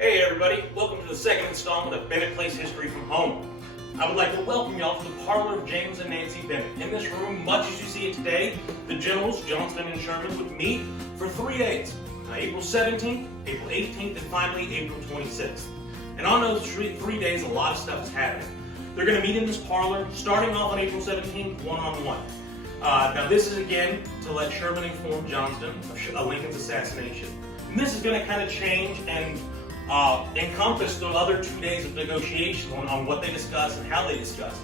Hey everybody, welcome to the second installment of Bennett Place History from Home. I would like to welcome y'all to the parlor of James and Nancy Bennett. In this room, much as you see it today, the generals, Johnston and Sherman, would meet for 3 days. April 17th, April 18th, and finally April 26th. And on those 3 days, a lot of stuff is happening. They're going to meet in this parlor, starting off on April 17th, one-on-one. Now this is again to let Sherman inform Johnston of Lincoln's assassination. And this is going to kind of change and encompass the other 2 days of negotiations on what they discussed and how they discussed.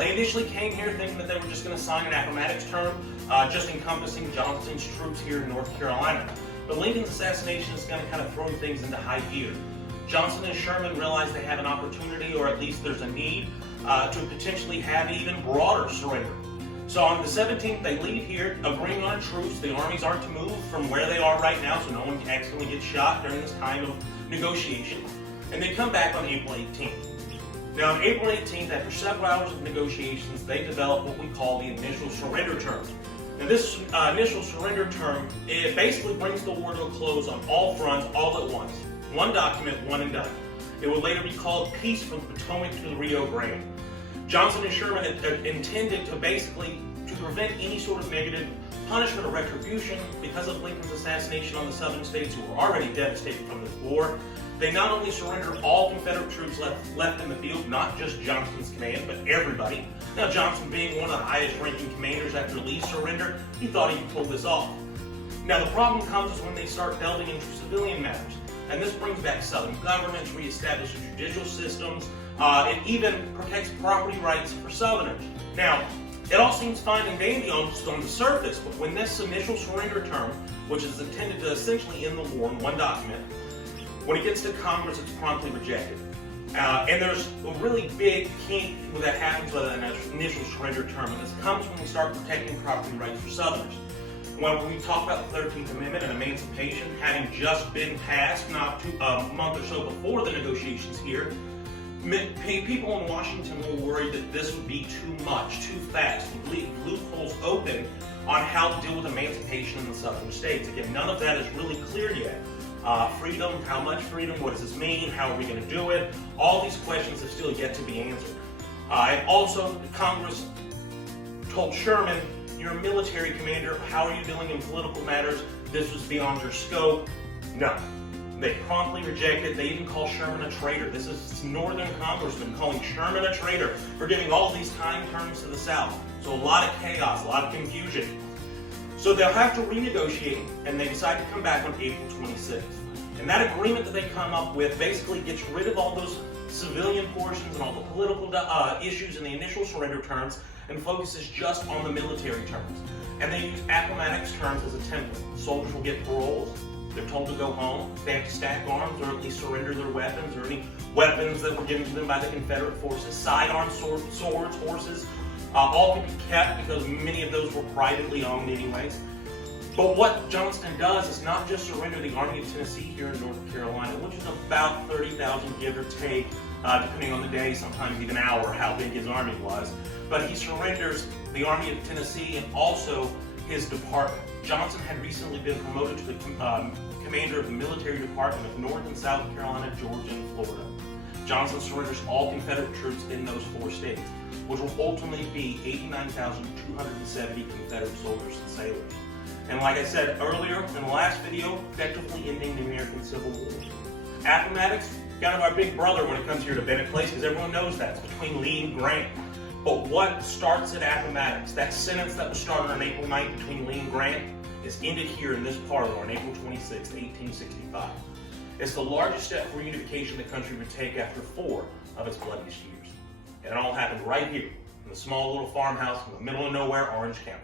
They initially came here thinking that they were just going to sign an Appomattox term, just encompassing Johnston's troops here in North Carolina. But Lincoln's assassination is going to kind of throw things into high gear. Johnston and Sherman realize they have an opportunity, or at least there's a need, to potentially have an even broader surrender. So on the 17th, they leave here, agreeing on a truce. The armies aren't to move from where they are right now, so no one accidentally gets shot during this time of negotiation. And they come back on April 18th. Now on April 18th, after several hours of negotiations, they develop what we call the initial surrender term. Now this initial surrender term, it basically brings the war to a close on all fronts, all at once. One document, one and done. It would later be called Peace from the Potomac to the Rio Grande. Johnston and Sherman intended to prevent any sort of negative punishment or retribution because of Lincoln's assassination on the southern states, who were already devastated from this war. They not only surrendered all Confederate troops left in the field, not just Johnston's command, but everybody. Now Johnston, being one of the highest ranking commanders after Lee's surrender, he thought he could pull this off. Now the problem comes is when they start delving into civilian matters. And this brings back southern governments, reestablishes judicial systems, it even protects property rights for Southerners. Now, it all seems fine and dandy on the surface, but when this initial surrender term, which is intended to essentially end the war in one document, when it gets to Congress, it's promptly rejected. And there's a really big kink that happens with an initial surrender term, and this comes when we start protecting property rights for Southerners. When we talk about the 13th Amendment and emancipation having just been passed not a month or so before the negotiations here, people in Washington were worried that this would be too much, too fast, would leave loopholes open on how to deal with emancipation in the southern states. Again, none of that is really clear yet. Freedom, how much freedom, what does this mean, how are we going to do it? All these questions have still yet to be answered. And also, Congress told Sherman, you're a military commander, how are you dealing in political matters? This was beyond your scope. No. They promptly rejected. They even call Sherman a traitor. This is northern congressmen calling Sherman a traitor for giving all these time terms to the South. So a lot of chaos, a lot of confusion. So they'll have to renegotiate, and they decide to come back on April 26th. And that agreement that they come up with basically gets rid of all those civilian portions and all the political issues in the initial surrender terms and focuses just on the military terms. And they use Appomattox terms as a template. Soldiers will get paroles. They're told to go home. They have to stack arms or at least surrender their weapons or any weapons that were given to them by the Confederate forces. Sidearms, swords, horses, all could be kept because many of those were privately owned anyways. But what Johnston does is not just surrender the Army of Tennessee here in North Carolina, which is about 30,000 give or take, depending on the day, sometimes even hour, how big his army was. But he surrenders the Army of Tennessee and also his department. Johnson had recently been promoted to the commander of the military department of North and South Carolina, Georgia, and Florida. Johnson surrenders all Confederate troops in those 4 states, which will ultimately be 89,270 Confederate soldiers and sailors. And like I said earlier in the last video, effectively ending the American Civil War. Appomattox, kind of our big brother when it comes here to Bennett Place, because everyone knows that. It's between Lee and Grant. But what starts at Appomattox, that sentence that was started on April 9th between Lee and Grant, is ended here in this parlor on April 26, 1865. It's the largest step for unification the country would take after 4 of its bloodiest years. And it all happened right here, in the small little farmhouse in the middle of nowhere, Orange County.